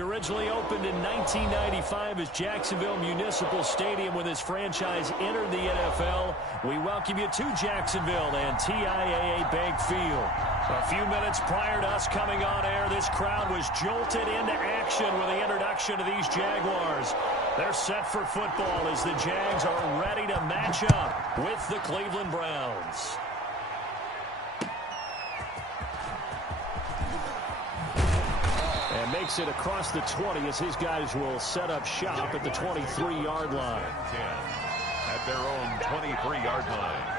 Originally opened in 1995 as Jacksonville Municipal Stadium when this franchise entered the NFL. We welcome you to Jacksonville and TIAA Bank Field. A few minutes prior to us coming on air, this crowd was jolted into action with the introduction of these Jaguars. They're set for football as the Jags are ready to match up with the Cleveland Browns. And makes it across the 20 as his guys will set up shop at the 23-yard line. At their own 23-yard line.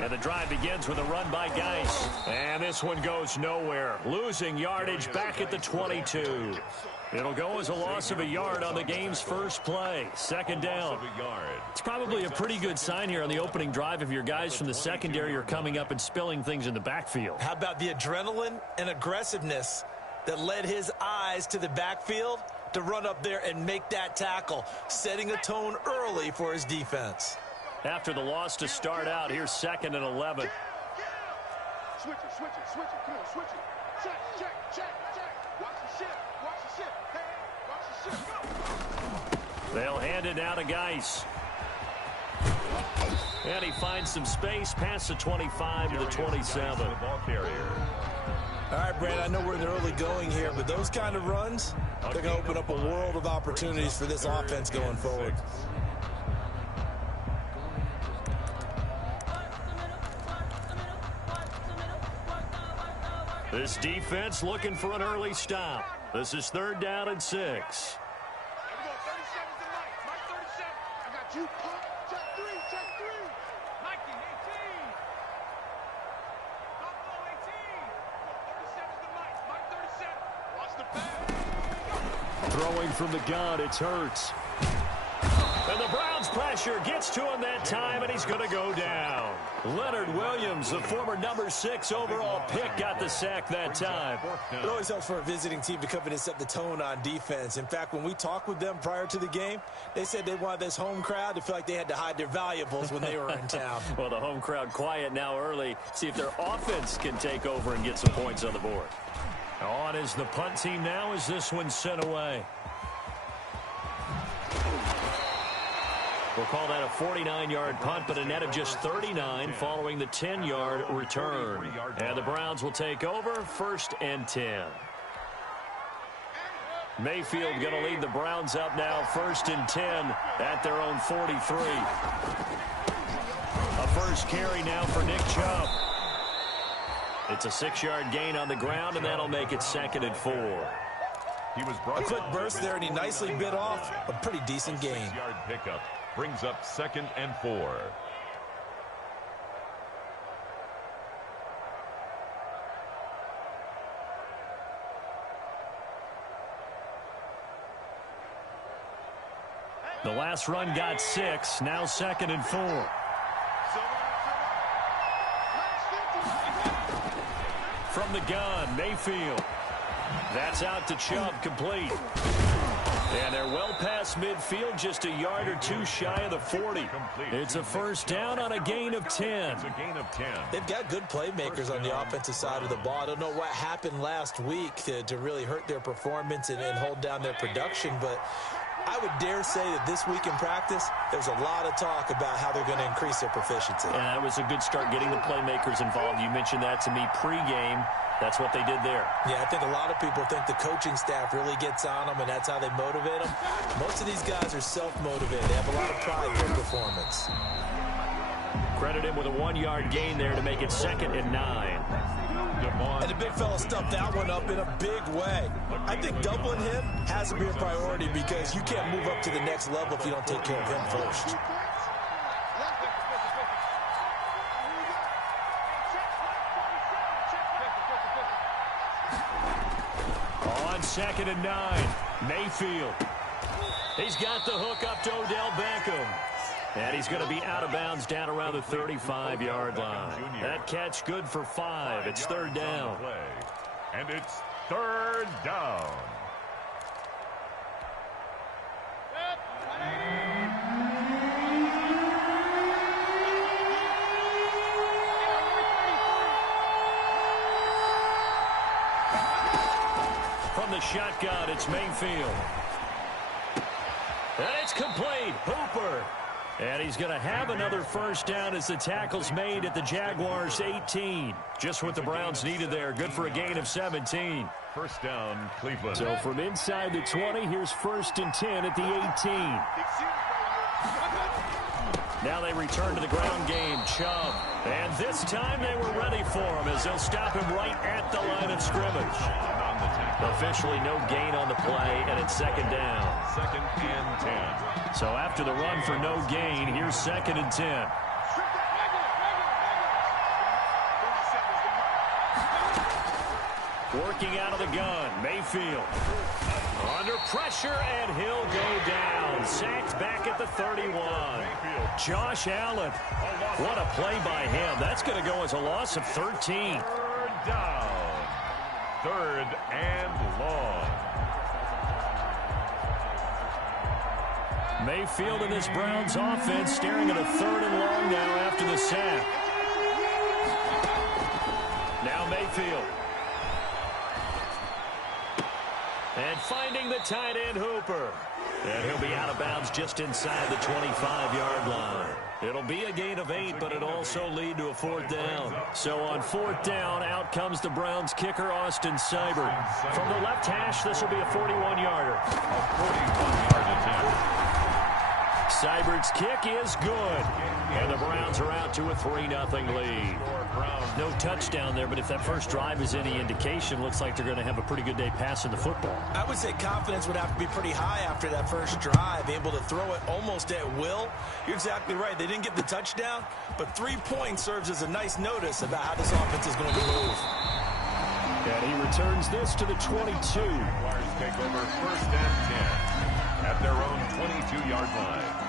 And the drive begins with a run by Geis. And this one goes nowhere. Losing yardage back at the 22. It'll go as a loss of a yard on the game's first play. Second down. It's probably a pretty good sign here on the opening drive if your guys from the secondary are coming up and spilling things in the backfield. How about the adrenaline and aggressiveness that led his eyes to the backfield to run up there and make that tackle, setting a tone early for his defense. After the loss to start out, here's 2nd and 11. Switch it, switch it, switch it. Come on, switch it. Check, check, check, check. Watch the ship, watch the ship. Hey, watch the ship, go. They'll hand it down to Geis. And he finds some space past the 25 to the 27. All right, Brad, I know we're in the early going here, but those kind of runs, they're going to open up a world of opportunities for this offense going forward. This defense looking for an early stop. This is 3rd down and 6. Here we go, 37's the Mike. Mike 37. I got you. Pump. Check 3, check 3. Mikey, 18. Buffalo 18. 37's the Mike. Mike 37. Watch the pass. Throwing from the gun, it's Hurts. And the Browns pressure gets to him that time, and he's going to go down. Leonard Williams, the former number 6 overall pick, got the sack that time. It always helps for a visiting team to come in and set the tone on defense. In fact, when we talked with them prior to the game, they said they wanted this home crowd to feel like they had to hide their valuables when they were in town. Well, the home crowd quiet now early. See if their offense can take over and get some points on the board. On is the punt team now as this one's sent away. We'll call that a 49-yard punt, but a net of just 39 following the 10-yard return. And the Browns will take over 1st and 10. Mayfield going to lead the Browns up now 1st and 10 at their own 43. A first carry now for Nick Chubb. It's a 6-yard gain on the ground, and that'll make it 2nd and 4. A quick burst there, and he nicely bit off a pretty decent gain. 6-yard pickup brings up 2nd and 4. The last run got 6, now 2nd and 4. From the gun, Mayfield. That's out to Chubb, complete. And they're well past midfield, just a yard or 2 shy of the 40. It's a first down on a gain of 10. It's a gain of 10. They've got good playmakers on the offensive side of the ball. I don't know what happened last week to really hurt their performance and hold down their production, but I would dare say that this week in practice, there's a lot of talk about how they're going to increase their proficiency. And that was a good start getting the playmakers involved. You mentioned that to me pregame. That's what they did there. Yeah, I think a lot of people think the coaching staff really gets on them, and that's how they motivate them. Most of these guys are self-motivated. They have a lot of pride in their performance. Credit him with a 1-yard gain there to make it 2nd and 9. And the big fella stuffed that one up in a big way. I think doubling him has to be a priority because you can't move up to the next level if you don't take care of him first. On 2nd and 9, Mayfield. He's got the hook up to Odell Beckham. And he's going to be out of bounds down around the 35-yard line. That catch good for 5. It's third down. And it's third down. From the shotgun, it's Mayfield. And it's complete. Hooper. And he's going to have another first down as the tackle's made at the Jaguars' 18. Just what the Browns needed there. Good for a gain of 17. First down, Cleveland. So from inside the 20, here's 1st and 10 at the 18. Now they return to the ground game. Chubb. And this time they were ready for him as they'll stop him right at the line of scrimmage. Officially no gain on the play, and it's second down. 2nd and 10. So after the run for no gain, here's 2nd and 10. Working out of the gun, Mayfield. Under pressure, and he'll go down. Sacked back at the 31. Josh Allen. What a play by him. That's going to go as a loss of 13. Third down. 3rd and long. Mayfield in this Browns offense staring at a 3rd and long now after the sack. Now Mayfield. And finding the tight end Hooper. And he'll be out of bounds just inside the 25-yard line. It'll be a gain of 8, but it'll also lead to a 4th down. So on 4th down, out comes the Browns kicker, Austin Seibert. From the left hash, this will be a 41-yarder. A 41-yard attempt. Seibert's kick is good. And the Browns are out to a 3-0 lead. No touchdown there, but if that first drive is any indication, looks like they're going to have a pretty good day passing the football. I would say confidence would have to be pretty high after that first drive, able to throw it almost at will. You're exactly right. They didn't get the touchdown, but 3 points serves as a nice notice about how this offense is going to move. And he returns this to the 22. Jaguars take over 1st and 10 at their own 22-yard line.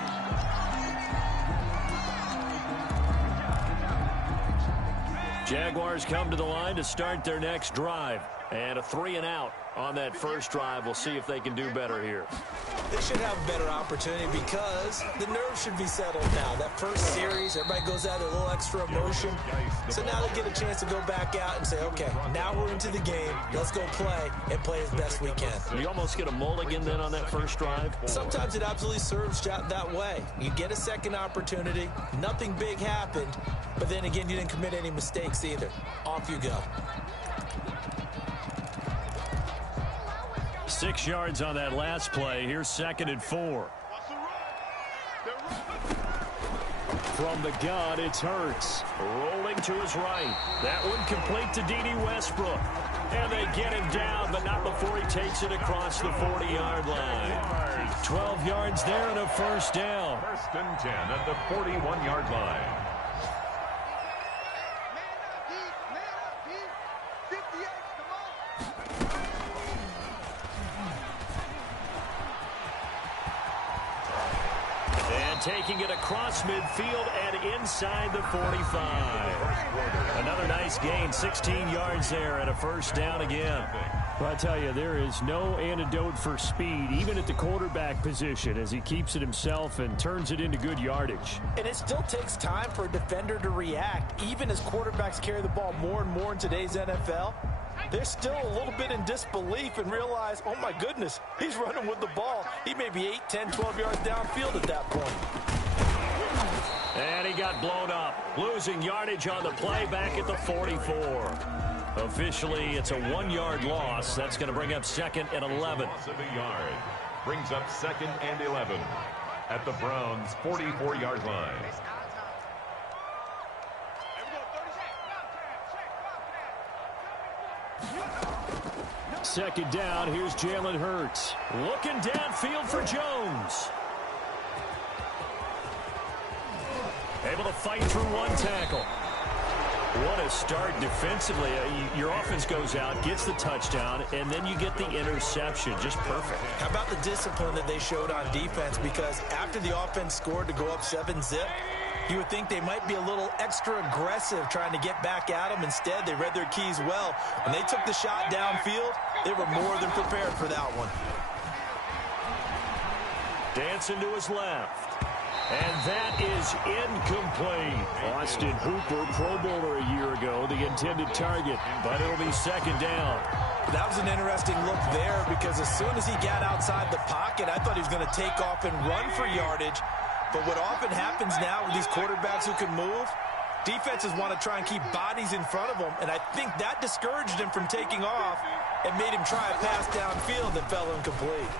Jaguars come to the line to start their next drive. And a 3-and-out on that first drive. We'll see if they can do better here. They should have a better opportunity because the nerves should be settled now. That first series, everybody goes out a little extra emotion. So now they get a chance to go back out and say, okay, now we're into the game. Let's go play and play as best we can. You almost get a mulligan then on that first drive? Sometimes it absolutely serves that way. You get a second opportunity. Nothing big happened. But then again, you didn't commit any mistakes either. Off you go. 6 yards on that last play. Here's 2nd and 4. From the gun, it's Hurts. Rolling to his right. That one complete to D.D. Westbrook. And they get him down, but not before he takes it across the 40-yard line. 12 yards there and a first down. 1st and 10 at the 41-yard line. Taking it across midfield and inside the 45. Another nice gain, 16 yards there and a first down again. Well, I tell you, there is no antidote for speed, even at the quarterback position, as he keeps it himself and turns it into good yardage. And it still takes time for a defender to react, even as quarterbacks carry the ball more and more in today's NFL. They're still a little bit in disbelief and realize, oh my goodness, he's running with the ball. He may be 8, 10, 12 yards downfield at that point. And he got blown up, losing yardage on the play back at the 44. Officially, it's a 1-yard loss. That's going to bring up 2nd and 11. Loss of a yard brings up 2nd and 11 at the Browns' 44-yard line. Second down, here's Jalen Hurts. Looking downfield for Jones. Able to fight through one tackle. What a start defensively. Your offense goes out, gets the touchdown, and then you get the interception. Just perfect. How about the discipline that they showed on defense? Because after the offense scored to go up 7-zip, you would think they might be a little extra aggressive trying to get back at them. Instead, they read their keys well. When they took the shot downfield, they were more than prepared for that one. Dancing to his left. And that is incomplete. Austin Hooper, Pro Bowler a year ago, the intended target, but it'll be second down. That was an interesting look there because as soon as he got outside the pocket, I thought he was going to take off and run for yardage. But what often happens now with these quarterbacks who can move, defenses want to try and keep bodies in front of them, and I think that discouraged him from taking off and made him try a pass downfield that fell incomplete.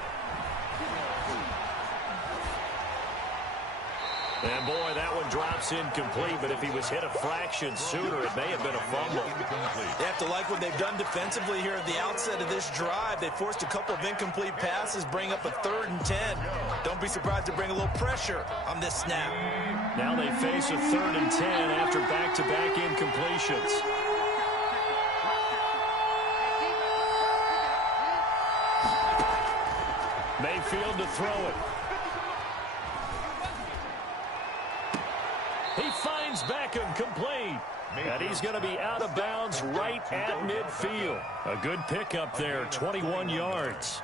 And, boy, that one drops incomplete, but if he was hit a fraction sooner, it may have been a fumble. They have to like what they've done defensively here at the outset of this drive. They forced a couple of incomplete passes, bring up a 3rd and 10. Don't be surprised to bring a little pressure on this snap. Now they face a 3rd and 10 after back-to-back incompletions. Mayfield to throw it. He finds Beckham complete. And he's going to be out of bounds right at midfield. A good pickup there, 21 yards.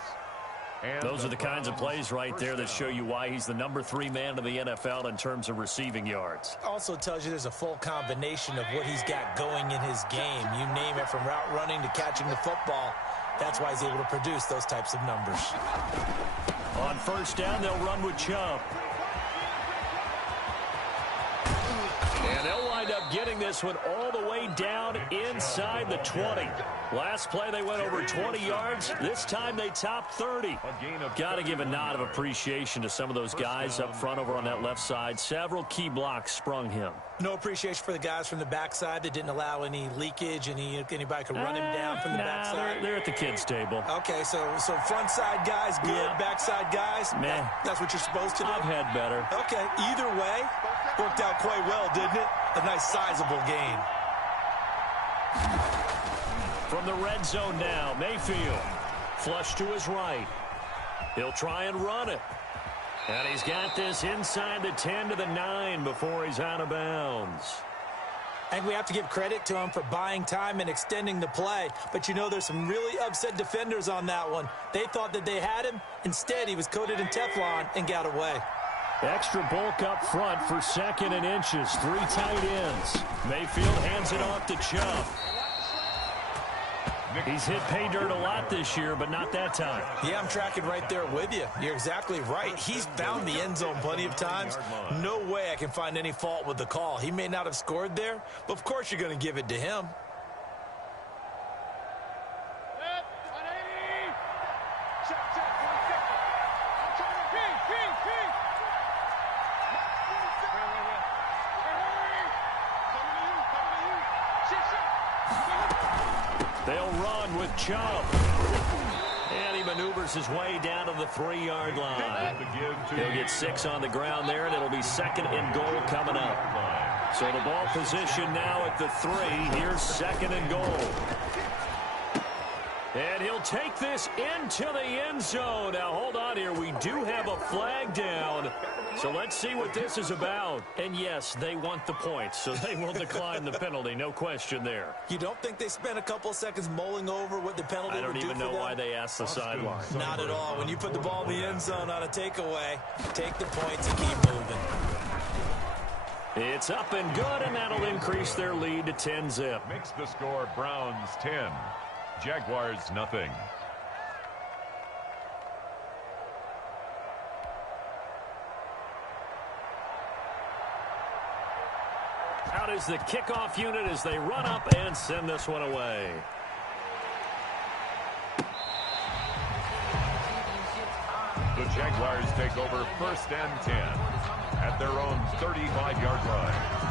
Those are the kinds of plays right there that show you why he's the number 3 man in the NFL in terms of receiving yards. Also tells you there's a full combination of what he's got going in his game. You name it, from route running to catching the football. That's why he's able to produce those types of numbers. On first down, they'll run with Chubb. And they'll wind up getting this one all the way down inside the 20. Last play, they went over 20 yards. This time, they topped 30. Got to give a nod of appreciation to some of those guys up front over on that left side. Several key blocks sprung him. No appreciation for the guys from the backside that didn't allow any leakage. Anybody could run him down from the backside. They're at the kids' table. Okay, so front side guys good, yeah. Backside guys, man, that's what you're supposed to do. I've had better. Okay, either way, worked out quite well, didn't it? A nice sizable gain. From the red zone now, Mayfield. Flush to his right. He'll try and run it. And he's got this inside the 10 to the 9 before he's out of bounds. And we have to give credit to him for buying time and extending the play. But, you know, there's some really upset defenders on that one. They thought that they had him. Instead, he was coated in Teflon and got away. Extra bulk up front for 2nd and inches. 3 tight ends. Mayfield hands it off to Chubb. He's hit pay dirt a lot this year, but not that time. Yeah, I'm tracking right there with you. You're exactly right. He's found the end zone plenty of times. No way I can find any fault with the call. He may not have scored there, but of course you're going to give it to him. They'll run with Chubb. And he maneuvers his way down to the 3-yard line. He'll get 6 on the ground there, and it'll be 2nd and goal coming up. So the ball position now at the 3. Here's 2nd and goal. And he'll take this into the end zone. Now, hold on here. We do have a flag down. So let's see what this is about. And, yes, they want the points, so they will decline the penalty. No question there. You don't think they spent a couple of seconds mulling over what the penalty would do for them? I don't even know why they asked the sideline. Not at all. When you put the ball in the end zone on a takeaway, take the points and keep moving. It's up and good, and that'll increase their lead to 10-zip. Makes the score Browns 10. Jaguars nothing. Out is the kickoff unit as they run up and send this one away. The Jaguars take over 1st and 10 at their own 35-yard line.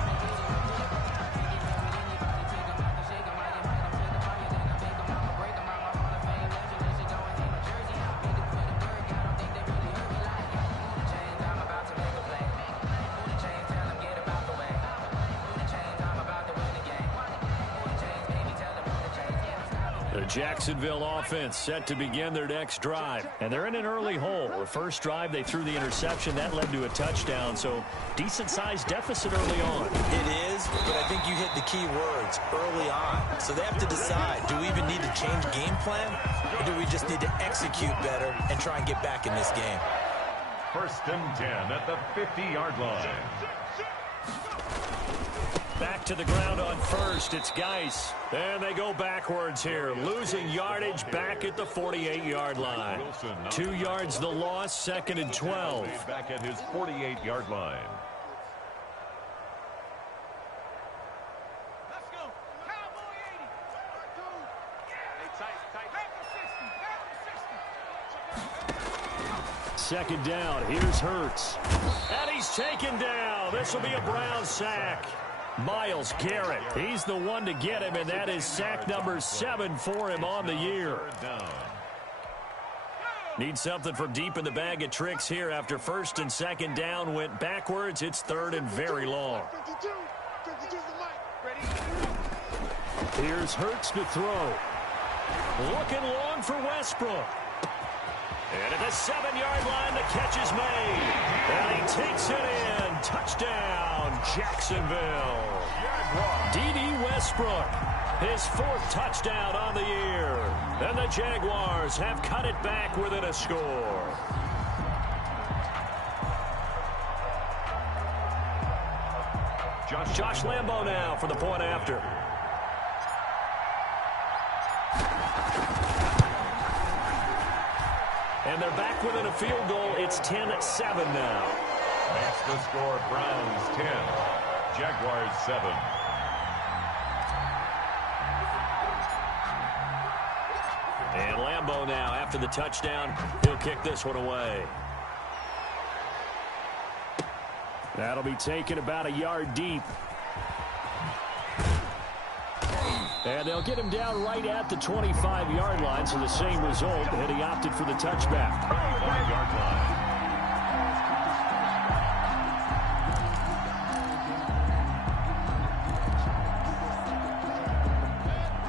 The Jacksonville offense set to begin their next drive. And they're in an early hole. The first drive, they threw the interception. That led to a touchdown. So decent-sized deficit early on. It is, but I think you hit the key words, early on. So they have to decide, do we even need to change game plan? Or do we just need to execute better and try and get back in this game? 1st and 10 at the 50-yard line. Back to the ground on first. It's Geis. And they go backwards here. Losing yardage back at the 48-yard line. 2 yards the loss, 2nd and 12. Back at his 48-yard line. Let's go. Cowboy 80. Hey, tight. Second down. Here's Hurts. And he's taken down. This will be a Brown sack. Myles Garrett, he's the one to get him, and that is sack number 7 for him on the year. Need something from deep in the bag of tricks here after 1st and 2nd down went backwards. It's 3rd and very long. Here's Hurts to throw. Looking long for Westbrook. And at the 7-yard line, the catch is made. And he takes it in. Touchdown, Jacksonville. D.D. Westbrook, his 4th touchdown on the year. And the Jaguars have cut it back within a score. Josh Lambo now for the point after. And they're back within a field goal. It's 10-7 now. Makes the score Browns 10, Jaguars 7. And Lambo now after the touchdown. He'll kick this one away. That'll be taken about a yard deep. And they'll get him down right at the 25-yard line, so the same result, and he opted for the touchback. 25-yard line.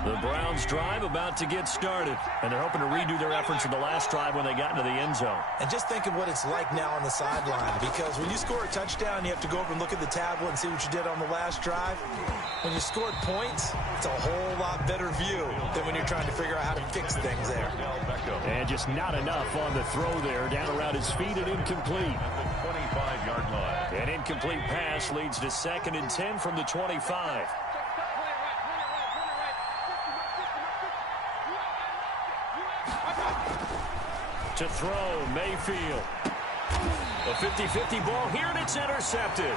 The Browns drive about to get started, and they're hoping to redo their efforts in the last drive when they got into the end zone. And just think of what it's like now on the sideline, because when you score a touchdown, you have to go over and look at the tablet and see what you did on the last drive. When you scored points, it's a whole lot better view than when you're trying to figure out how to fix things there. And just not enough on the throw there. Down around his feet and incomplete. 25-yard line. An incomplete pass leads to 2nd and 10 from the 25. To throw, Mayfield. A 50-50 ball here, and it's intercepted.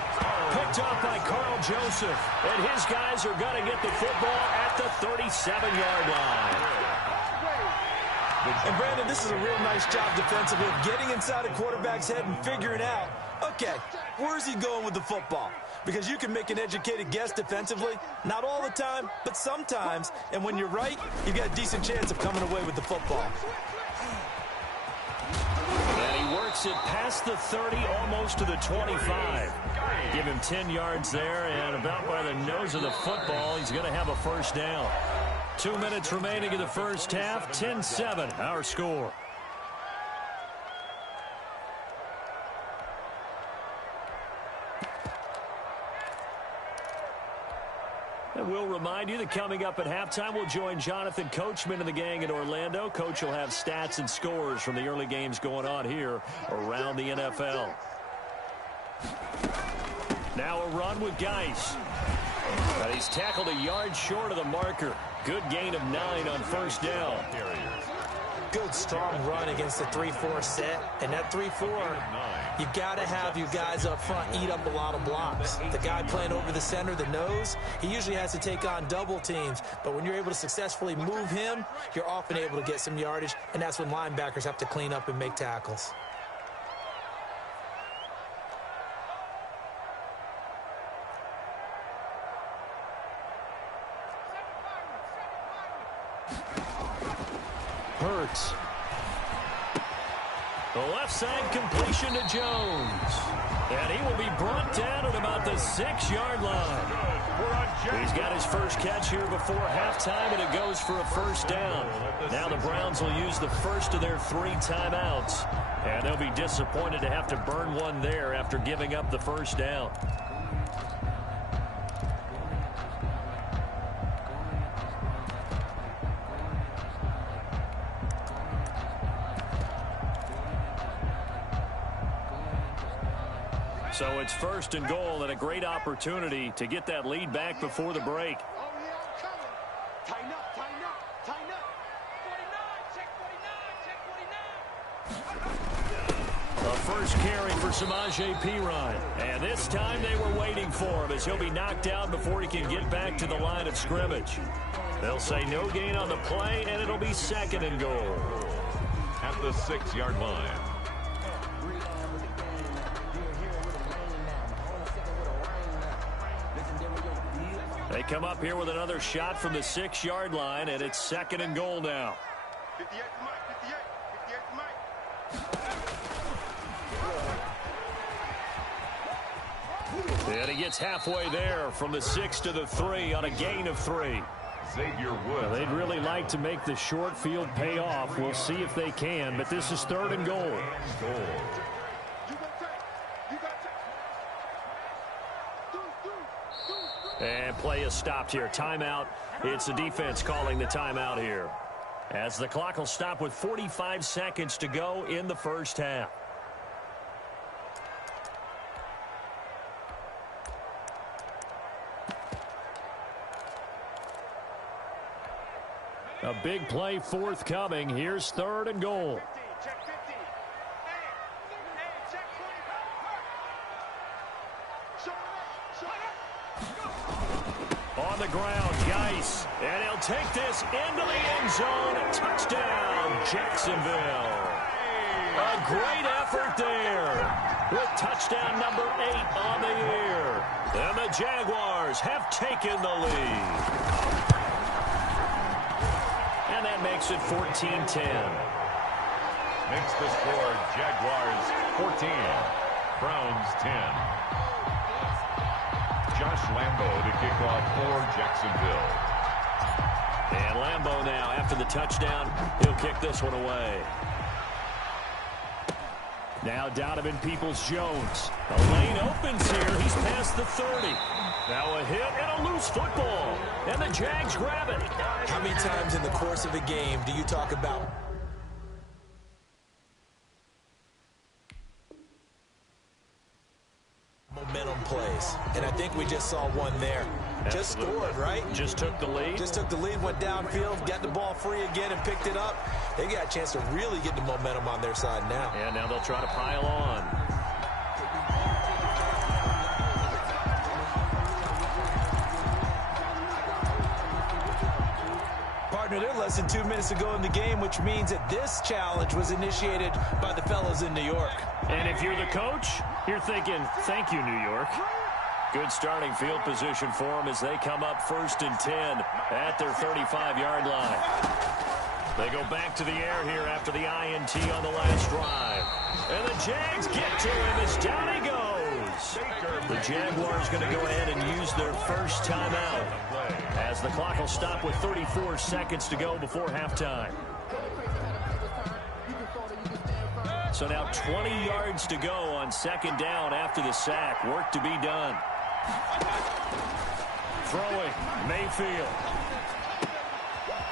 Picked up by Carl Joseph. And his guys are going to get the football at the 37-yard line. And, Brandon, this is a real nice job defensively of getting inside a quarterback's head and figuring out, okay, where's he going with the football? Because you can make an educated guess defensively, not all the time, but sometimes. And when you're right, you've got a decent chance of coming away with the football. And he works it past the 30, almost to the 25. Give him 10 yards there, and about by the nose of the football, he's going to have a first down. 2 minutes remaining in the first half, 10-7, our score. And we'll remind you that coming up at halftime, we'll join Jonathan Coachman and the gang in Orlando. Coach will have stats and scores from the early games going on here around the NFL. Now a run with Geis. And he's tackled a yard short of the marker. Good gain of 9 on first down. Good, strong run against the 3-4 set. And that 3-4, you got to have your guys up front eat up a lot of blocks. The guy playing over the center, the nose, he usually has to take on double teams. But when you're able to successfully move him, you're often able to get some yardage, and that's when linebackers have to clean up and make tackles. Hurts. The left side completion to Jones. And he will be brought down at about the 6-yard line. He's got his first catch here before halftime, and it goes for a first down. Now the Browns will use the first of their 3 timeouts. And they'll be disappointed to have to burn one there after giving up the first down. So it's first and goal, and a great opportunity to get that lead back before the break. Oh, yeah, I'm coming. Tighten up, tighten up, tighten up. 49, check 49, check 49. A first carry for Samaje Perine. And this time they were waiting for him as he'll be knocked down before he can get back to the line of scrimmage. They'll say no gain on the play, and it'll be second and goal. At the 6-yard line. They come up here with another shot from the 6-yard line, and it's second and goal now. 58 to Mike, 58 to Mike. And he gets halfway there from the 6 to the 3 on a gain of 3. Xavier Woods. Well, they'd really like to make the short field pay off. We'll see if they can, but this is third and goal. And play is stopped here. Timeout. It's the defense calling the timeout here, as the clock will stop with 45 seconds to go in the first half. A big play forthcoming. Here's third and goal. Check 50. Hey, check 25. On the ground, Geis. And he'll take this into the end zone. Touchdown, Jacksonville. A great effort there, with touchdown number 8 on the year. And the Jaguars have taken the lead. And that makes it 14-10. Makes the score Jaguars 14, Browns 10. Josh Lambo to kick off for Jacksonville. And Lambo now, after the touchdown, he'll kick this one away. Now Donovan Peoples-Jones. The lane opens here. He's past the 30. Now a hit and a loose football. And the Jags grab it. How many times in the course of a game do you talk about momentum plays? And I think we just saw one there. Just scored, right? Just took the lead. Just took the lead, went downfield, got the ball free again, and picked it up. They got a chance to really get the momentum on their side now. And now they'll try to pile on. Partner, they're less than 2 minutes to go in the game, which means that this challenge was initiated by the fellas in New York. And if you're the coach, you're thinking, thank you, New York. Good starting field position for them as they come up first and 10 at their 35-yard line. They go back to the air here after the INT on the last drive. And the Jags get to him as down he goes. The Jaguars going to go ahead and use their first timeout, as the clock will stop with 34 seconds to go before halftime. So now 20 yards to go on second down after the sack. Work to be done. Throwing, Mayfield.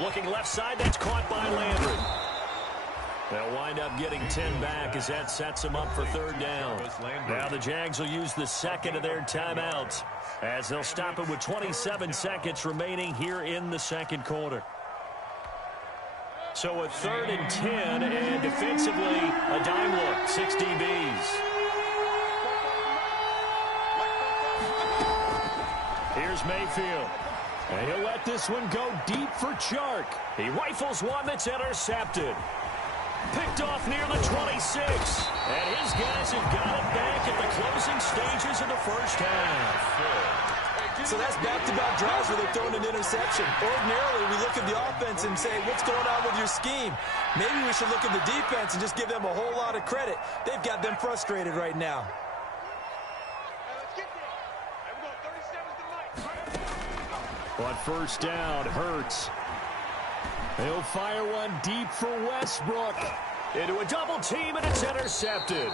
Looking left side, that's caught by Landry. They'll wind up getting 10 back as that sets them up for third down. Now the Jags will use the second of their timeouts, as they'll stop it with 27 seconds remaining here in the second quarter. So a third and 10, and defensively, a dime look, 6 DBs. Here's Mayfield. And he'll let this one go deep for Chark. He rifles one that's intercepted. Picked off near the 26. And his guys have got it back at the closing stages of the first half. So that's back-to-back drives where they've thrown an interception. Ordinarily, we look at the offense and say, what's going on with your scheme? Maybe we should look at the defense and just give them a whole lot of credit. They've got them frustrated right now. On first down, Hurts. He'll fire one deep for Westbrook. Into a double team, and it's intercepted.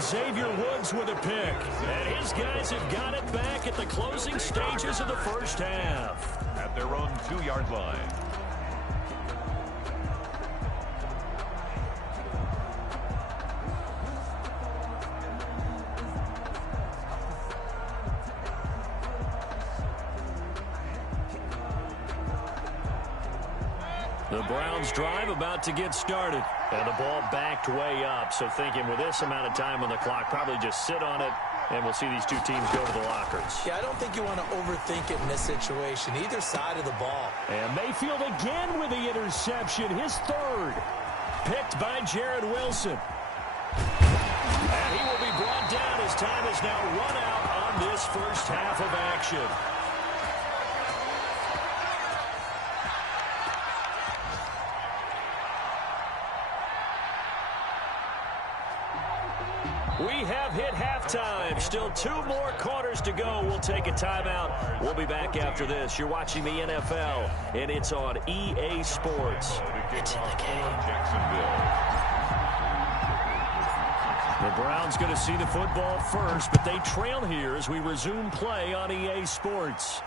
Xavier Woods with a pick. And his guys have got it back at the closing stages of the first half. At their own 2-yard line. The Browns drive about to get started. And the ball backed way up. So thinking with this amount of time on the clock, probably just sit on it, and we'll see these two teams go to the lockers. Yeah, I don't think you want to overthink it in this situation, either side of the ball. And Mayfield again with the interception, his third. Picked by Jared Wilson. And he will be brought down. His time is now run out on this first half of action. We have hit halftime. Still 2 more quarters to go. We'll take a timeout. We'll be back after this. You're watching the NFL, and it's on EA Sports. It's in the game. The Browns going to see the football first, but they trail here as we resume play on EA Sports.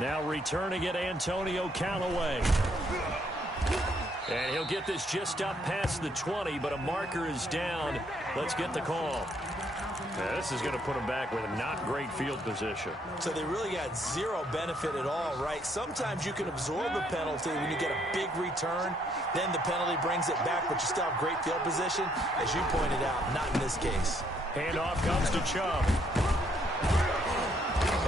Now returning it, Antonio Callaway. And he'll get this just up past the 20, but a marker is down. Let's get the call. Yeah, this is going to put him back with a not great field position. So they really got zero benefit at all, right? Sometimes you can absorb a penalty when you get a big return. Then the penalty brings it back, but you still have great field position. As you pointed out, not in this case. Handoff comes to Chubb.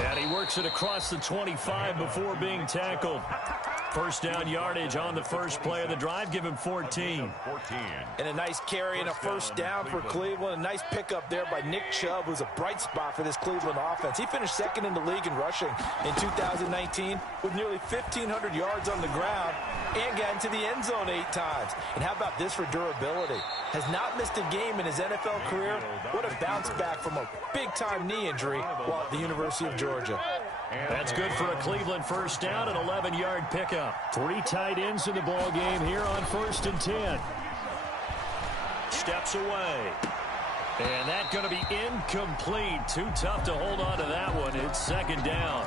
And he works it across the 25 before being tackled. First down yardage on the first play of the drive. Give him 14. And a nice carry and a first down for Cleveland. A nice pickup there by Nick Chubb, who's a bright spot for this Cleveland offense. He finished second in the league in rushing in 2019 with nearly 1,500 yards on the ground and got into the end zone 8 times. And how about this for durability? Has not missed a game in his NFL career. What a bounce back from a big-time knee injury while at the University of Georgia. That's good for a Cleveland first down, an 11-yard pickup. 3 tight ends in the ball game here on 1st and 10. Steps away. And that's going to be incomplete. Too tough to hold on to that one. It's 2nd down.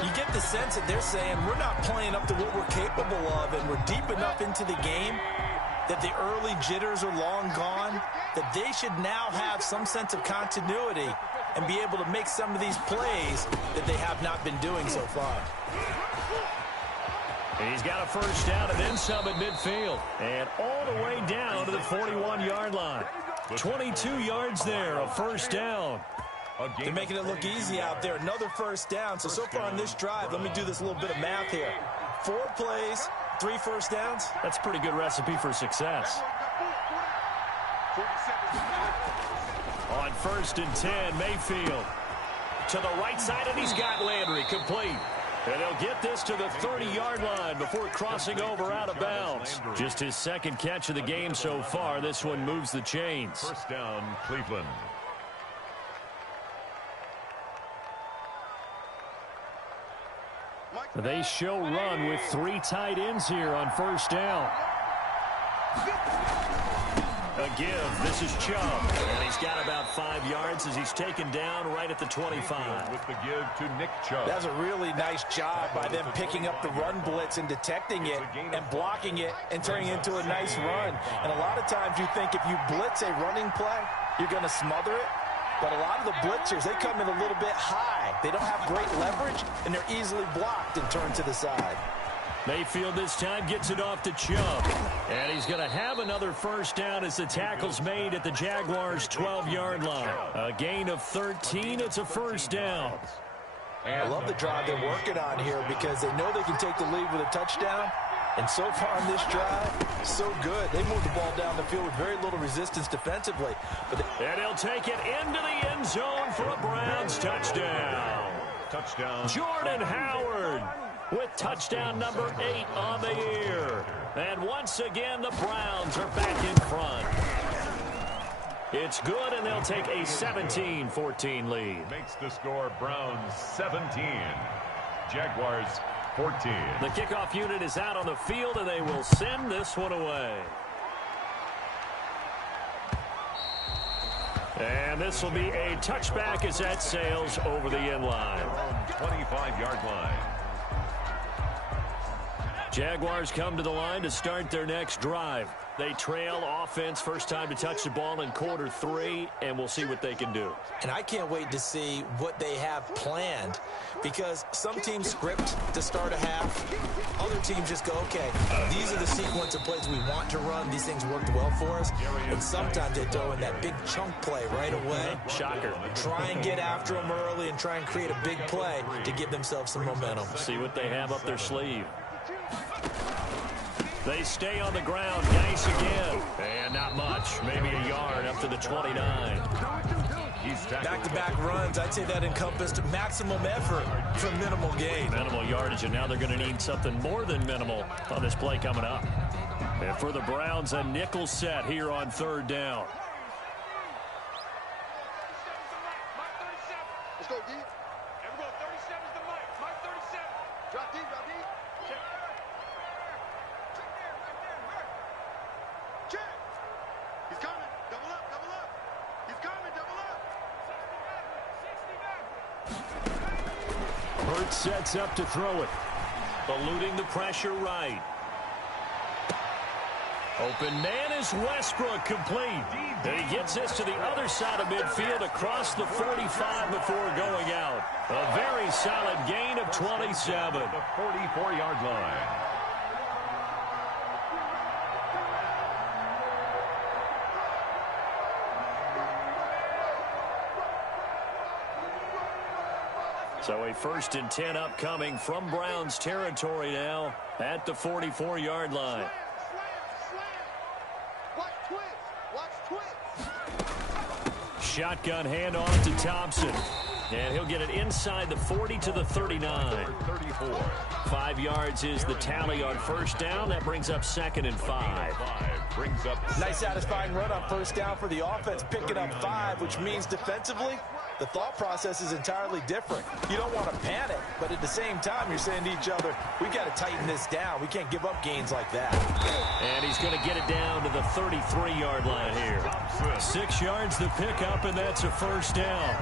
You get the sense that they're saying we're not playing up to what we're capable of, and we're deep enough into the game that the early jitters are long gone, that they should now have some sense of continuity and be able to make some of these plays that they have not been doing so far. He's got a first down and then some at midfield. And all the way down to the 41-yard line. 22 yards there, a first down. They're making it look easy out there. Another first down. So far on this drive, let me do this little bit of math here. 4 plays, 3 first downs. That's a pretty good recipe for success. On 1st and 10, Mayfield to the right side, and he's got Landry complete. And he'll get this to the 30-yard line before crossing over out of bounds. Just his 2nd catch of the game so far. This one moves the chains. First down, Cleveland. They show run with 3 tight ends here on first down. A give. This is Chubb. And he's got about 5 yards as he's taken down right at the 25. With the give to Nick Chubb. That's a really nice job by them picking up the run blitz and detecting it and blocking it and turning it into a nice run. And a lot of times you think if you blitz a running play, you're going to smother it. But a lot of the blitzers, they come in a little bit high. They don't have great leverage, and they're easily blocked and turned to the side. Mayfield this time gets it off to Chubb. And he's going to have another first down as the tackle's made at the Jaguars' 12-yard line. A gain of 13. It's a first down. I love the drive they're working on here because they know they can take the lead with a touchdown. And so far on this drive, so good. They moved the ball down the field with very little resistance defensively. And he'll take it into the end zone for a Browns touchdown. Touchdown. Jordan Howard with touchdown number 8 on the year. And once again, the Browns are back in front. It's good, and they'll take a 17-14 lead. Makes the score Browns 17. Jaguars 14. The kickoff unit is out on the field, and they will send this one away. And this will be a touchback as that sails over the end line. 25-yard line. Jaguars come to the line to start their next drive. They trail offense, first time to touch the ball in quarter 3, and we'll see what they can do. And I can't wait to see what they have planned, because some teams script to start a half. Other teams just go, okay, these are the sequence of plays we want to run. These things worked well for us. And sometimes they throw in that big chunk play right away. Shocker. Try and get after them early and try and create a big play to give themselves some momentum. See what they have up their sleeve. They stay on the ground. Nice again. And not much. Maybe a yard up to the 29. Back-to-back runs. I'd say that encompassed maximum effort for minimal gain. Minimal yardage, and now they're going to need something more than minimal on this play coming up. And for the Browns, a nickel set here on third down. Let's go, D. Everyone, 37 is the mic. Mike 37. Drop D, drop D. Check. Check. He's coming. Double up, double up. He's coming, double up. Hurts sets up to throw it. Eluding the pressure right. Open man is Westbrook, complete. And he gets this to the other side of midfield across the 45 before going out. A very solid gain of 27. The 44-yard line. So a 1st and 10 upcoming from Browns territory now at the 44-yard line. Watch twist. Watch twist. Shotgun handoff to Thompson. And he'll get it inside the 40 to the 39. 34. 5 yards is the tally on first down. That brings up 2nd and 5. Brings up Nice satisfying run on first down for the offense, picking up 5, which means defensively, the thought process is entirely different. You don't want to panic, but at the same time, you're saying to each other, we've got to tighten this down. We can't give up gains like that. And he's going to get it down to the 33-yard line here. 6 yards the pickup, and that's a first down.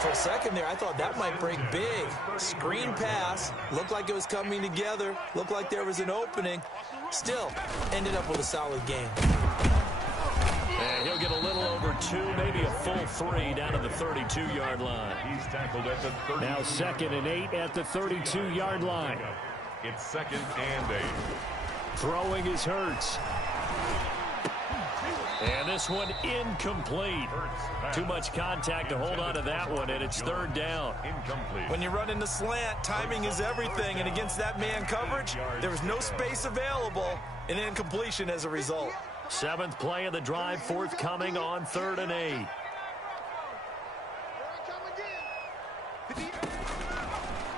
For a second there, I thought that might break big. Screen pass, looked like it was coming together, looked like there was an opening. Still, ended up with a solid game. And he'll get a little over 2, maybe a full 3 down to the 32-yard line. He's tackled at the 30. Now 2nd and 8 at the 32-yard line. It's 2nd and 8. Throwing is Hurts. And this one incomplete. Too much contact to hold on to that one, and it's 3rd down. Incomplete. When you run in the slant, timing is everything, and against that man coverage, there was no space available, and incompletion as a result. 7th play of the drive, forthcoming on 3rd and 8.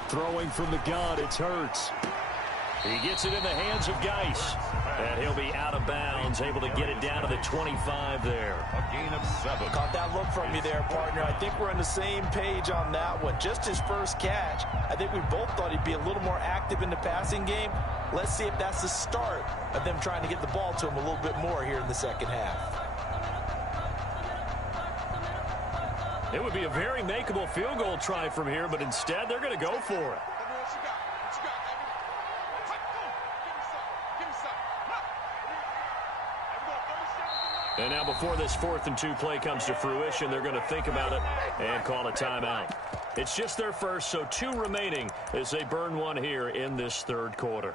Throwing from the gun, it's Hurts. He gets it in the hands of Geis. And he'll be out of bounds, able to get it down to the 25 there. A gain of 7. Caught that look from you there, partner. I think we're on the same page on that one. Just his first catch. I think we both thought he'd be a little more active in the passing game. Let's see if that's the start of them trying to get the ball to him a little bit more here in the second half. It would be a very makeable field goal try from here, but instead they're going to go for it. And now before this 4th and 2 play comes to fruition, they're going to think about it and call a timeout. It's just their first, so 2 remaining as they burn one here in this 3rd quarter.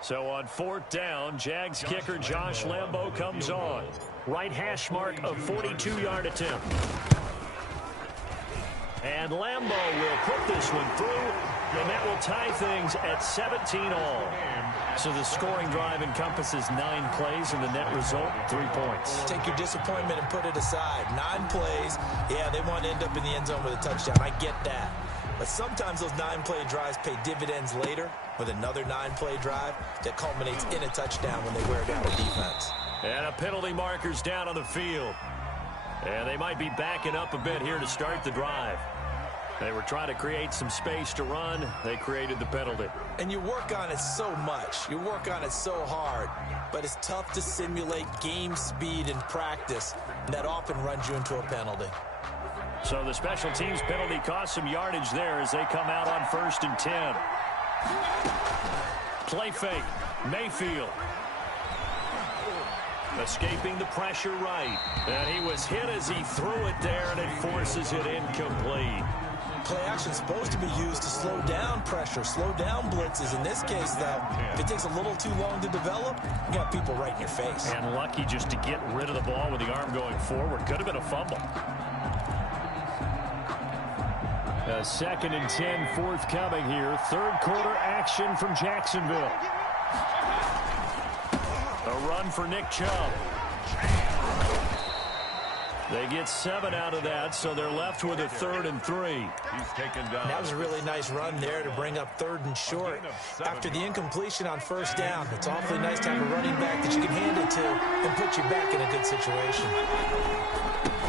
So on 4th down, Jags kicker Josh Lambo comes on. Right hash mark of 42-yard attempt. And Lambo will put this one through And that will tie things at 17 all. So the scoring drive encompasses 9 plays, and the net result, 3 points. Take your disappointment and put it aside. 9 plays. Yeah, they want to end up in the end zone with a touchdown. I get that. But sometimes those 9-play drives pay dividends later with another 9-play drive that culminates in a touchdown when they wear down the defense. And a penalty marker's down on the field. And they might be backing up a bit here to start the drive. They were trying to create some space to run. They created the penalty. And you work on it so much. You work on it so hard. But it's tough to simulate game speed in practice. And that often runs you into a penalty. So the special teams penalty cost some yardage there as they come out on 1st and 10. Play fake. Mayfield. Escaping the pressure right. And he was hit as he threw it there, and it forces it incomplete. Play action supposed to be used to slow down pressure, slow down blitzes. In this case, though, if it takes a little too long to develop, you got people right in your face. And lucky just to get rid of the ball with the arm going forward. Could have been a fumble. A 2nd and 10 forthcoming here. Third quarter action from Jacksonville. A run for Nick Chubb. They get 7 out of that, so they're left with a 3rd and 3. He's taken down. That was a really nice run there to bring up 3rd and short. After the incompletion on 1st down, it's awfully nice to have a running back that you can hand it to and put you back in a good situation.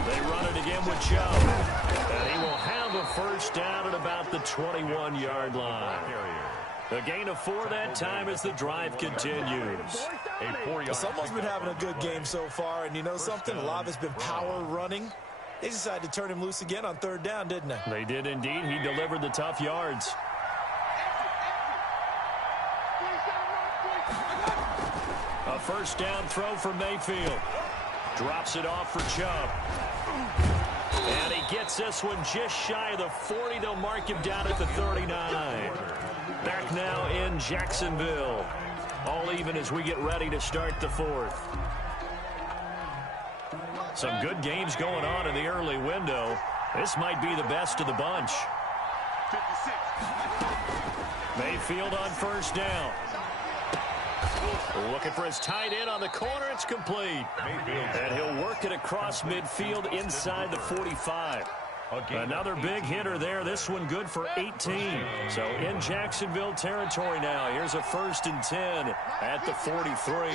They run it again with Chubb. And he will have a 1st down at about the 21-yard line. A gain of 4 that time as the drive continues. Someone's been having a good game so far, and you know something? A lot of it's been power running. They decided to turn him loose again on 3rd down, didn't they? They did indeed. He delivered the tough yards. A 1st down throw for Mayfield. Drops it off for Chubb. And he gets this one just shy of the 40. They'll mark him down at the 39. Back now in Jacksonville. All even as we get ready to start the 4th. Some good games going on in the early window. This might be the best of the bunch. 56. Mayfield on 1st down. Looking for his tight end on the corner. It's complete. And he'll work it across midfield inside the 45. Another big hitter there. This one good for 18. So in Jacksonville territory now. Here's a 1st and 10 at the 43.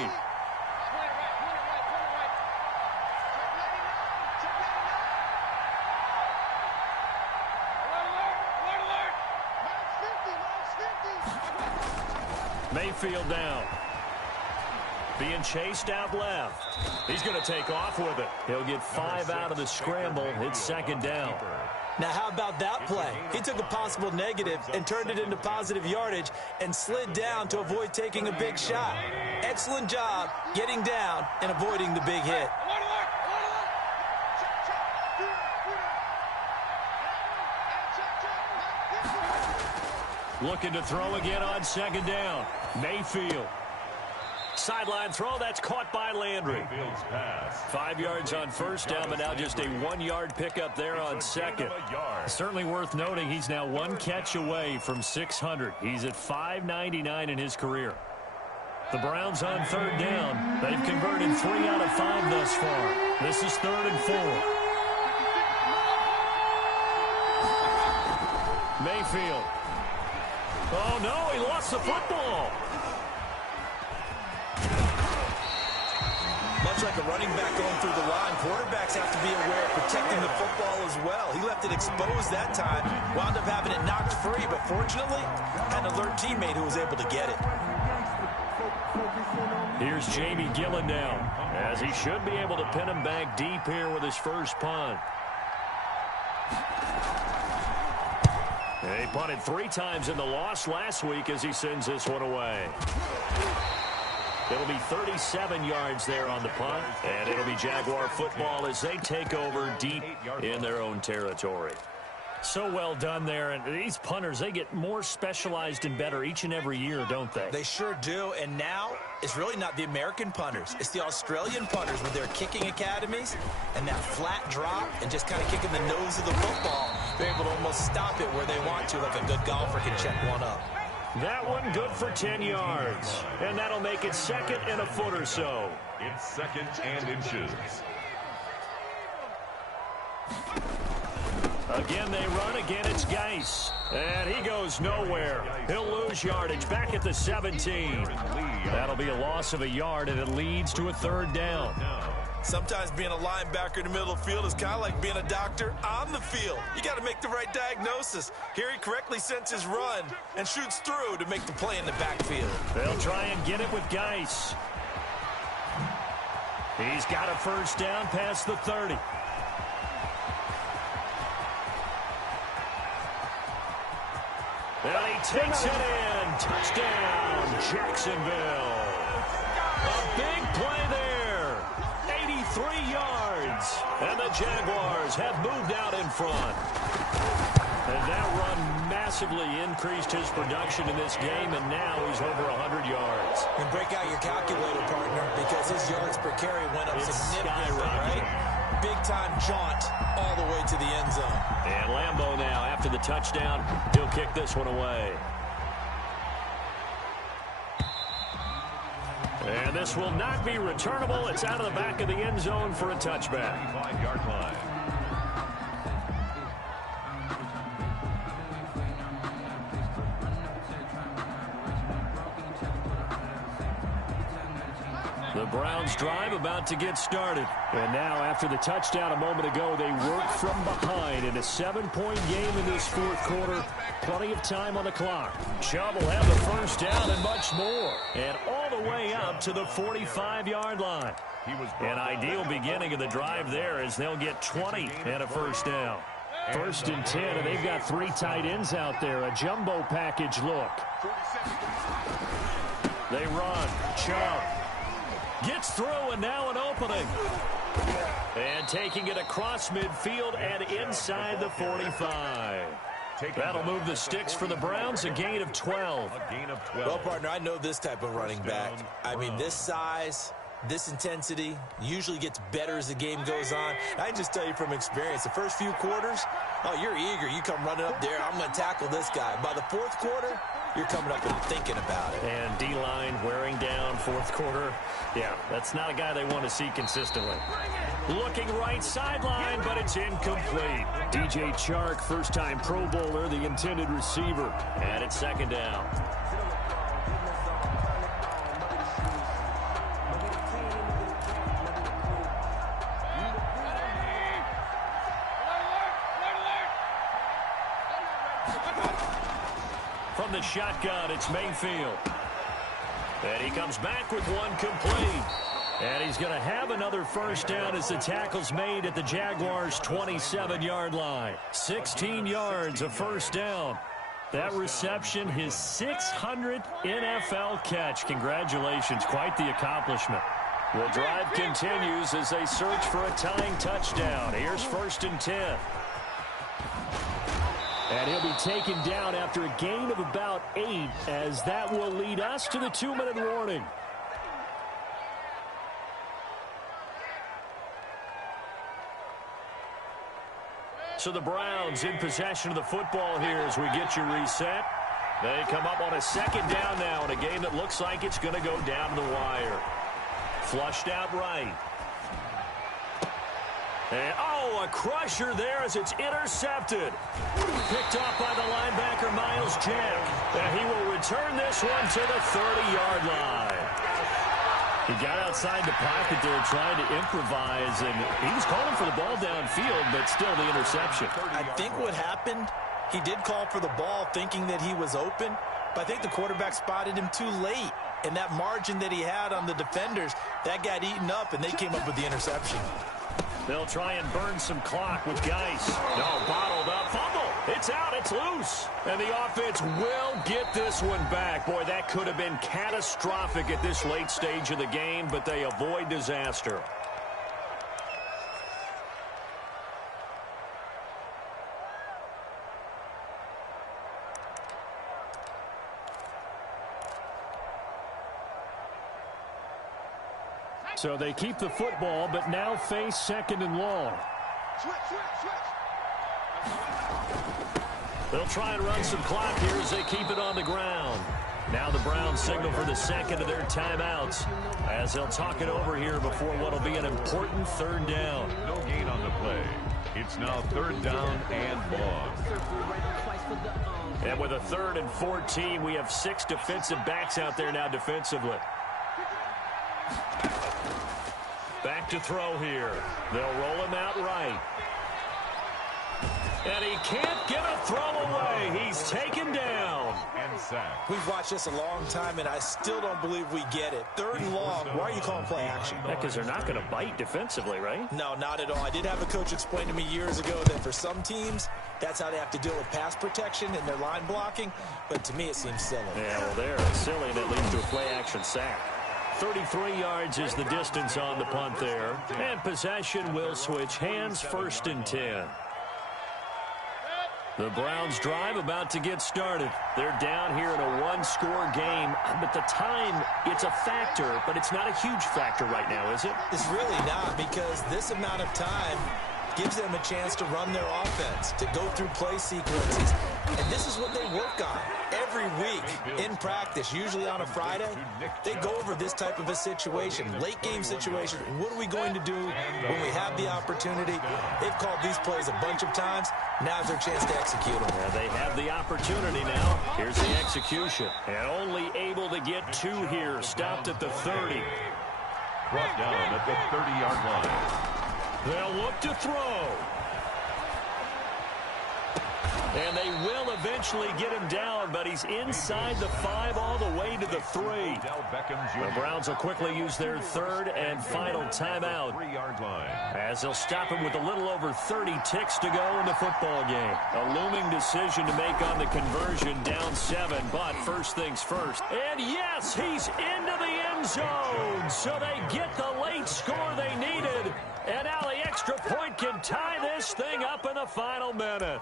Mayfield down. Being chased out left. He's going to take off with it. He'll get 5 out of the scramble. It's 2nd down. Now, how about that play? He took a possible negative and turned it into positive yardage and slid down to avoid taking a big shot. Excellent job getting down and avoiding the big hit. Looking to throw again on 2nd down. Mayfield. Sideline throw, that's caught by Landry. 5 yards on 1st down, but now just a 1-yard pickup there on 2nd. Certainly worth noting he's now 1 catch away from 600. He's at 599 in his career. The Browns on 3rd down. They've converted 3 out of 5 thus far. This is 3rd and 4. Mayfield. Oh, no, he lost the football. Much like a running back going through the line, quarterbacks have to be aware of protecting the football as well. He left it exposed that time, wound up having it knocked free, but fortunately, had an alert teammate who was able to get it. Here's Jamie Gillen now, as he should be able to pin him back deep here with his first punt. He punted 3 times in the loss last week as he sends this one away. It'll be 37 yards there on the punt, and it'll be Jaguar football as they take over deep in their own territory. So well done there, and these punters, they get more specialized and better each and every year, don't they? They sure do, and now it's really not the American punters. It's the Australian punters with their kicking academies and that flat drop and just kind of kicking the nose of the football. They're able to almost stop it where they want to, like a good golfer can check one up. That one good for 10 yards. And that'll make it 2nd and a foot or so. It's 2nd and inches. Again, they run. Again, it's Geis. And he goes nowhere. He'll lose yardage back at the 17. That'll be a loss of a yard, and it leads to a 3rd down. Sometimes being a linebacker in the middle of the field is kind of like being a doctor on the field. You got to make the right diagnosis. Here he correctly sends his run and shoots through to make the play in the backfield. They'll try and get it with Geis. He's got a 1st down past the 30. And he takes it in. Touchdown, Jacksonville. A big play there. 83 yards. And the Jaguars have moved out in front. And that run massively increased his production in this game, and now he's over 100 yards. And break out your calculator, partner, because his yards per carry went up significantly, right? Big-time jaunt all the way to the end zone. And Lambeau now, after the touchdown, he'll kick this one away. And this will not be returnable. It's out of the back of the end zone for a touchback. 5-yard line. The Browns drive about to get started. And now, after the touchdown a moment ago, they work from behind in a 7-point game in this 4th quarter. Plenty of time on the clock. Chubb will have the 1st down and much more. And all the way up to the 45-yard line. An ideal beginning of the drive there as they'll get 20 and a 1st down. 1st and 10, and they've got 3 tight ends out there. A jumbo package look. They run. Chubb gets through, and now an opening. And taking it across midfield and inside the 45. That'll move the sticks for the Browns, a gain of 12. Well, partner, I know this type of running back. I mean, this size, this intensity usually gets better as the game goes on. I can just tell you from experience, the first few quarters, oh, you're eager. You come running up there, I'm going to tackle this guy. By the 4th quarter, you're coming up and thinking about it. And D-line wearing down 4th quarter. Yeah, that's not a guy they want to see consistently. Looking right sideline, but it's incomplete. DJ Chark, first-time Pro Bowler, the intended receiver. And it's 2nd down. From the shotgun, it's Mayfield. And he comes back with one complete. And he's going to have another 1st down as the tackle's made at the Jaguars' 27-yard line. 16 yards, a 1st down. That reception, his 600th NFL catch. Congratulations, quite the accomplishment. The drive continues as they search for a tying touchdown. Here's 1st and 10. And he'll be taken down after a gain of about 8, as that will lead us to the 2-minute warning. So the Browns in possession of the football here as we get you reset. They come up on a 2nd down now in a game that looks like it's going to go down to the wire. Flushed out right. And, oh, a crusher there as it's intercepted. Picked up by the linebacker, Miles Jack. And he will return this one to the 30-yard line. He got outside the pocket there trying to improvise, and he was calling for the ball downfield, but still the interception. I think what happened, he did call for the ball thinking that he was open, but I think the quarterback spotted him too late. And that margin that he had on the defenders, that got eaten up, and they came up with the interception. They'll try and burn some clock with Geis. No, bottled up. Fumble. It's out. It's loose. And the offense will get this one back. Boy, that could have been catastrophic at this late stage of the game, but they avoid disaster. So they keep the football, but now face 2nd and long. Switch, switch, switch. They'll try and run some clock here as they keep it on the ground. Now the Browns signal for the second of their timeouts as they'll talk it over here before what will be an important third down. No gain on the play. It's now third down and long. And with a 3rd and 14, we have 6 defensive backs out there now defensively. Back to throw here. They'll roll him out right. And he can't get a throw away. He's taken down. And sacked. We've watched this a long time, and I still don't believe we get it. 3rd and long. Why are you calling play action? Because they're not going to bite defensively, right? No, not at all. I did have a coach explain to me years ago that for some teams, that's how they have to deal with pass protection and their line blocking. But to me, it seems silly. Yeah, well, they're silly, and it leads to a play action sack. 33 yards is the distance on the punt there. And possession will switch hands, 1st and 10. The Browns drive about to get started. They're down here in a 1-score game. But the time, it's a factor, but it's not a huge factor right now, is it? It's really not, because this amount of time gives them a chance to run their offense, to go through play sequences. And this is what they work on every week in practice, usually on a Friday. They go over this type of a situation, late game situation. What are we going to do when we have the opportunity? They've called these plays a bunch of times. Now's their chance to execute them. Yeah, they have the opportunity now. Here's the execution. And only able to get 2 here. Stopped at the 30. Brought down at the 30-yard line. They'll look to throw. And they will eventually get him down, but he's inside the 5 all the way to the 3. The Browns will quickly use their 3rd and final timeout 3-yard line. as they'll stop him with a little over 30 ticks to go in the football game. A looming decision to make on the conversion, down 7, but first things first. And yes, he's into the end zone, so they get the late score they needed. And now the extra point can tie this thing up in the final minute.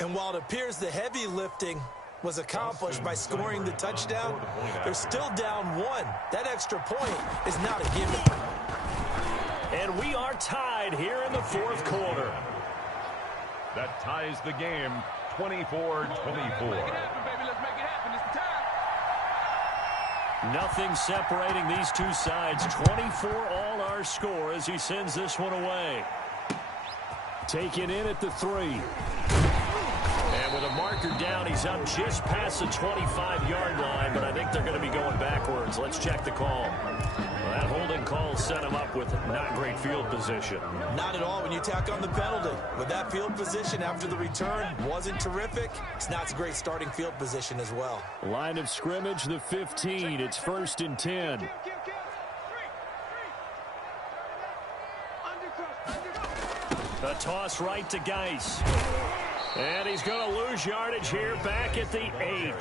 And while it appears the heavy lifting was accomplished by scoring the touchdown, they're still down 1. That extra point is not a given. And we are tied here in the 4th quarter. That ties the game 24-24. Nothing separating these two sides. 24 all our score as he sends this one away. Taken in at the 3. And with a marker down, he's up just past the 25-yard line, but I think they're going to be going backwards. Let's check the call. Well, that holding call set him up with not great field position. Not at all when you tack on the penalty. With that field position after the return wasn't terrific. It's not a great starting field position as well. Line of scrimmage, the 15. It's 1st and 10. A toss right to Geis. And he's going to lose yardage here back at the 8.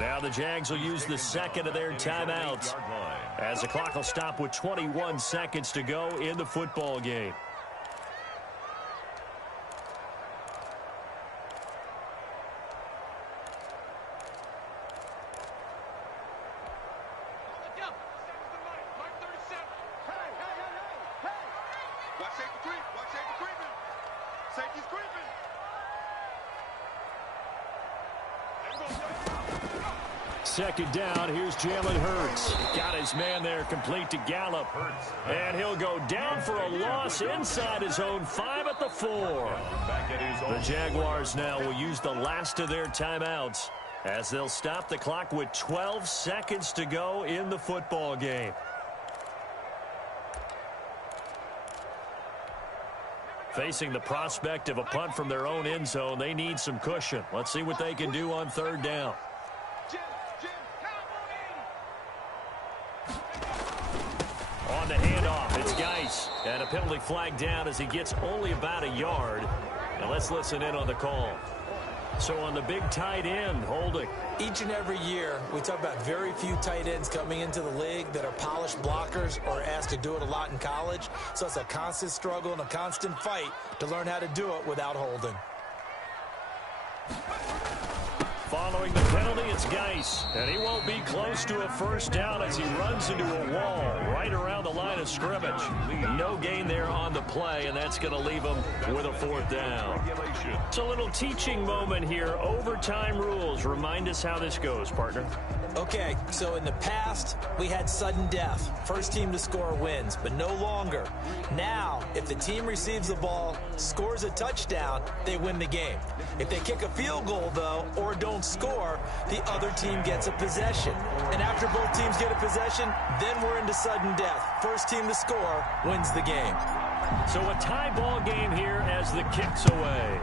Now the Jags will use the 2nd of their timeouts as the clock will stop with 21 seconds to go in the football game. Second down, here's Jalen Hurts. Got his man there complete to Gallup. And he'll go down for a loss inside his own 5 at the 4. The Jaguars now will use the last of their timeouts as they'll stop the clock with 12 seconds to go in the football game. Facing the prospect of a punt from their own end zone, they need some cushion. Let's see what they can do on 3rd down. On the handoff, it's Geis. And a penalty flag down as he gets only about a yard. Now let's listen in on the call. So on the big tight end, holding. Each and every year, we talk about very few tight ends coming into the league that are polished blockers or asked to do it a lot in college. So it's a constant struggle and a constant fight to learn how to do it without holding. Following the penalty, it's Geis. And he won't be close to a first down as he runs into a wall right around the line of scrimmage. No gain there on the play, and that's going to leave him with a fourth down. It's a little teaching moment here. Overtime rules. Remind us how this goes, partner. Okay, so in the past, we had sudden death. First team to score wins, but no longer. Now, if the team receives the ball, scores a touchdown, they win the game. If they kick a field goal, though, or don't score, the other team gets a possession. And after both teams get a possession, then we're into sudden death. First team to score wins the game. So a tie ball game here as the kick's away.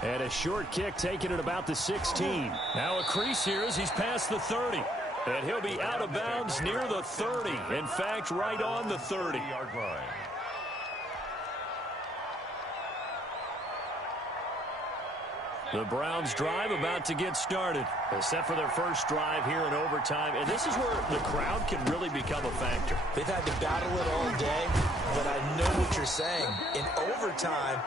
And a short kick taken at about the 16. Now a crease here as he's past the 30. And he'll be out of bounds near the 30. In fact, right on the 30-yard line. The Browns drive about to get started. They're set for their first drive here in overtime. And this is where the crowd can really become a factor. They've had to battle it all day, but I know what you're saying. In overtime,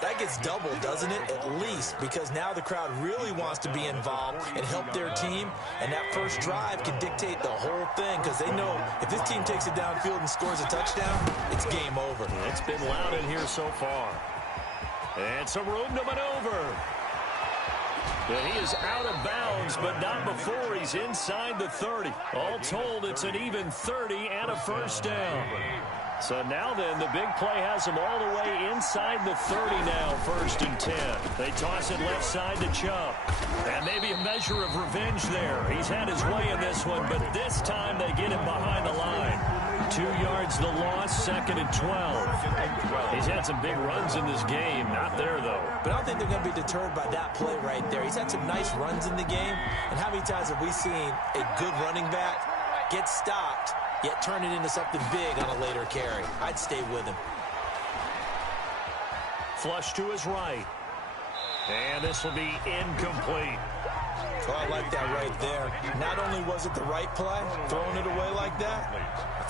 that gets doubled, doesn't it? At least, because now the crowd really wants to be involved and help their team, and that first drive can dictate the whole thing because they know if this team takes it downfield and scores a touchdown, it's game over. It's been loud in here so far. And some room to maneuver. And he is out of bounds, but not before he's inside the 30. All told, it's an even 30 and a first down. So now then, the big play has him all the way inside the 30 now, 1st and 10. They toss it left side to Chubb. And maybe a measure of revenge there. He's had his way in this one, but this time they get him behind the line. 2 yards the loss, 2nd and 12. He's had some big runs in this game. Not there, though. But I don't think they're going to be deterred by that play right there. He's had some nice runs in the game. And how many times have we seen a good running back get stopped, yet turn it into something big on a later carry? I'd stay with him. Flush to his right. And this will be incomplete. Oh, I like that right there. Not only was it the right play, throwing it away like that,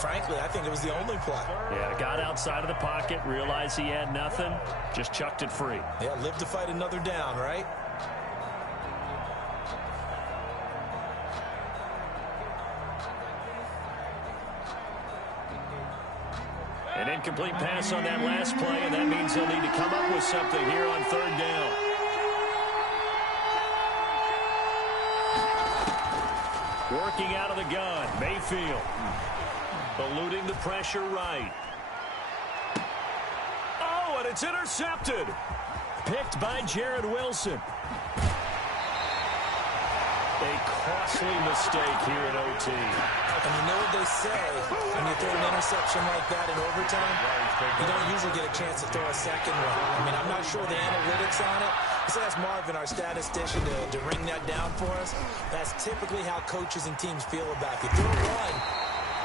frankly, I think it was the only play. Yeah, got outside of the pocket, realized he had nothing, just chucked it free. Yeah, live to fight another down, right? An incomplete pass on that last play, and that means they'll need to come up with something here on 3rd down. Working out of the gun, Mayfield. Eluding the pressure right. Oh, and it's intercepted. Picked by Jared Wilson. A costly mistake here at OT. And you know what they say, when you throw an interception like that in overtime, you don't usually get a chance to throw a second one. I mean, I'm not sure the analytics on it. Let's ask Marvin, our statistician, to ring that down for us. That's typically how coaches and teams feel about it. If you throw one,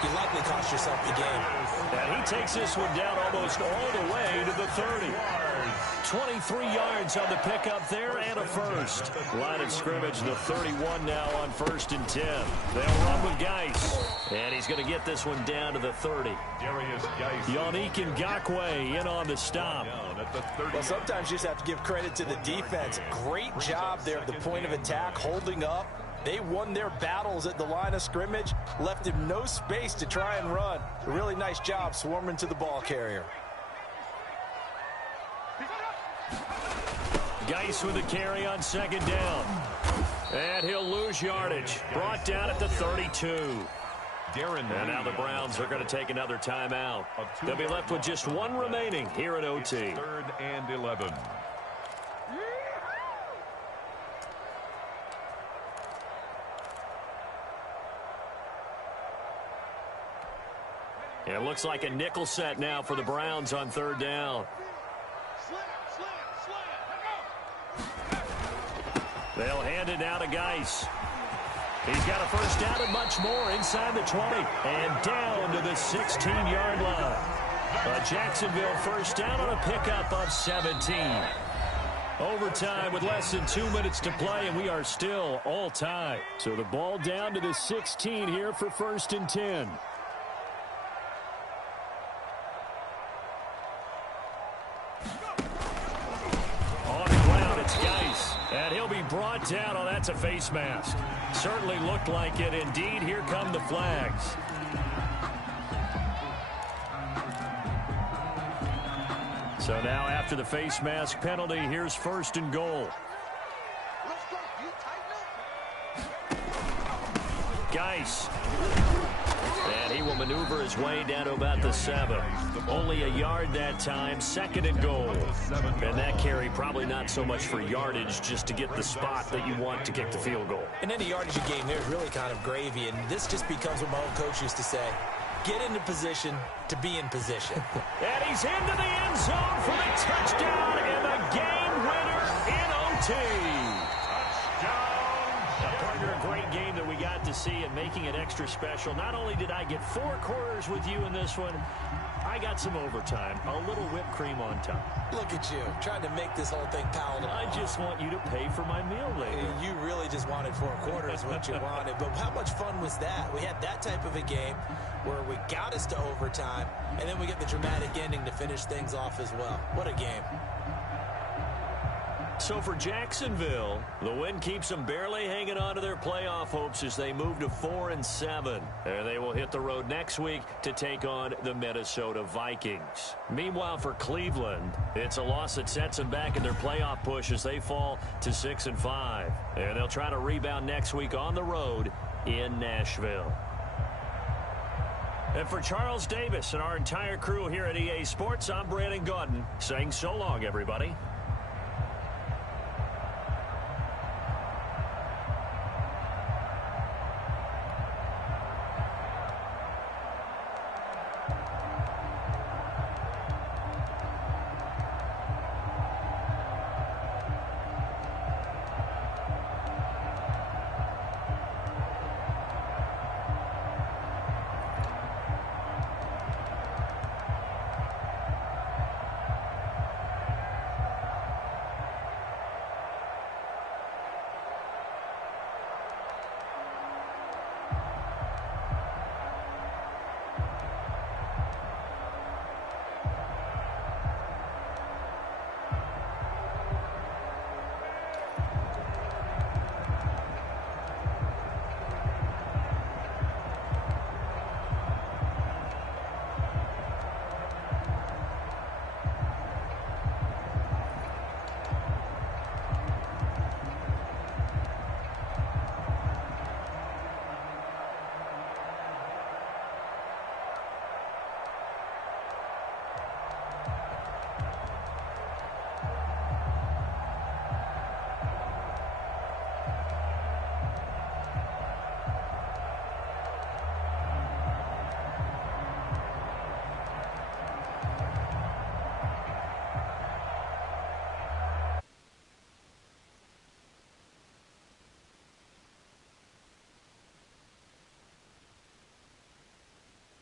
you likely cost yourself the game. And he takes this one down almost all the way to the 30. 23 yards on the pickup there and a first. Line of scrimmage, the 31 now on 1st and 10. They'll run with Geis. And he's going to get this one down to the 30. Yannick Ngakoue in on the stop. Well, sometimes you just have to give credit to the defense. Great job there at the point of attack, holding up. They won their battles at the line of scrimmage, left him no space to try and run. A really nice job swarming to the ball carrier. Geis with a carry on 2nd down. And he'll lose yardage. Brought down at the 32. And now the Browns are going to take another timeout. They'll be left with just one remaining here at OT. 3rd and 11. It looks like a nickel set now for the Browns on 3rd down. They'll hand it now to Geis. He's got a first down and much more inside the 20. And down to the 16-yard line. A Jacksonville first down on a pickup of 17. Overtime with less than 2 minutes to play, and we are still all tied. So the ball down to the 16 here for 1st and 10. And he'll be brought down. Oh, that's a face mask. Certainly looked like it. Indeed, here come the flags. So now after the face mask penalty, here's 1st and goal. Let's go. You tighten up. Geis. And he will maneuver his way down to about the 7. Only a yard that time, 2nd and goal. And that carry probably not so much for yardage, just to get the spot that you want to kick the field goal. In any yardage game, there's really kind of gravy, and this just becomes what my old coach used to say. Get into position to be in position. And he's into the end zone for the touchdown and the game winner in OT. Partner, a great game that we got to see, and making it extra special. Not only did I get 4 quarters with you in this one, I got some overtime, a little whipped cream on top. Look at you, trying to make this whole thing palatable. I just want you to pay for my meal later. You really just wanted 4 quarters, what you wanted. But how much fun was that? We had that type of a game where we got us to overtime, and then we get the dramatic ending to finish things off as well. What a game. So for Jacksonville, the win keeps them barely hanging on to their playoff hopes as they move to 4-7. And they will hit the road next week to take on the Minnesota Vikings. Meanwhile, for Cleveland, it's a loss that sets them back in their playoff push as they fall to 6-5. And they'll try to rebound next week on the road in Nashville. And for Charles Davis and our entire crew here at EA Sports, I'm Brandon Gaudin saying so long, everybody.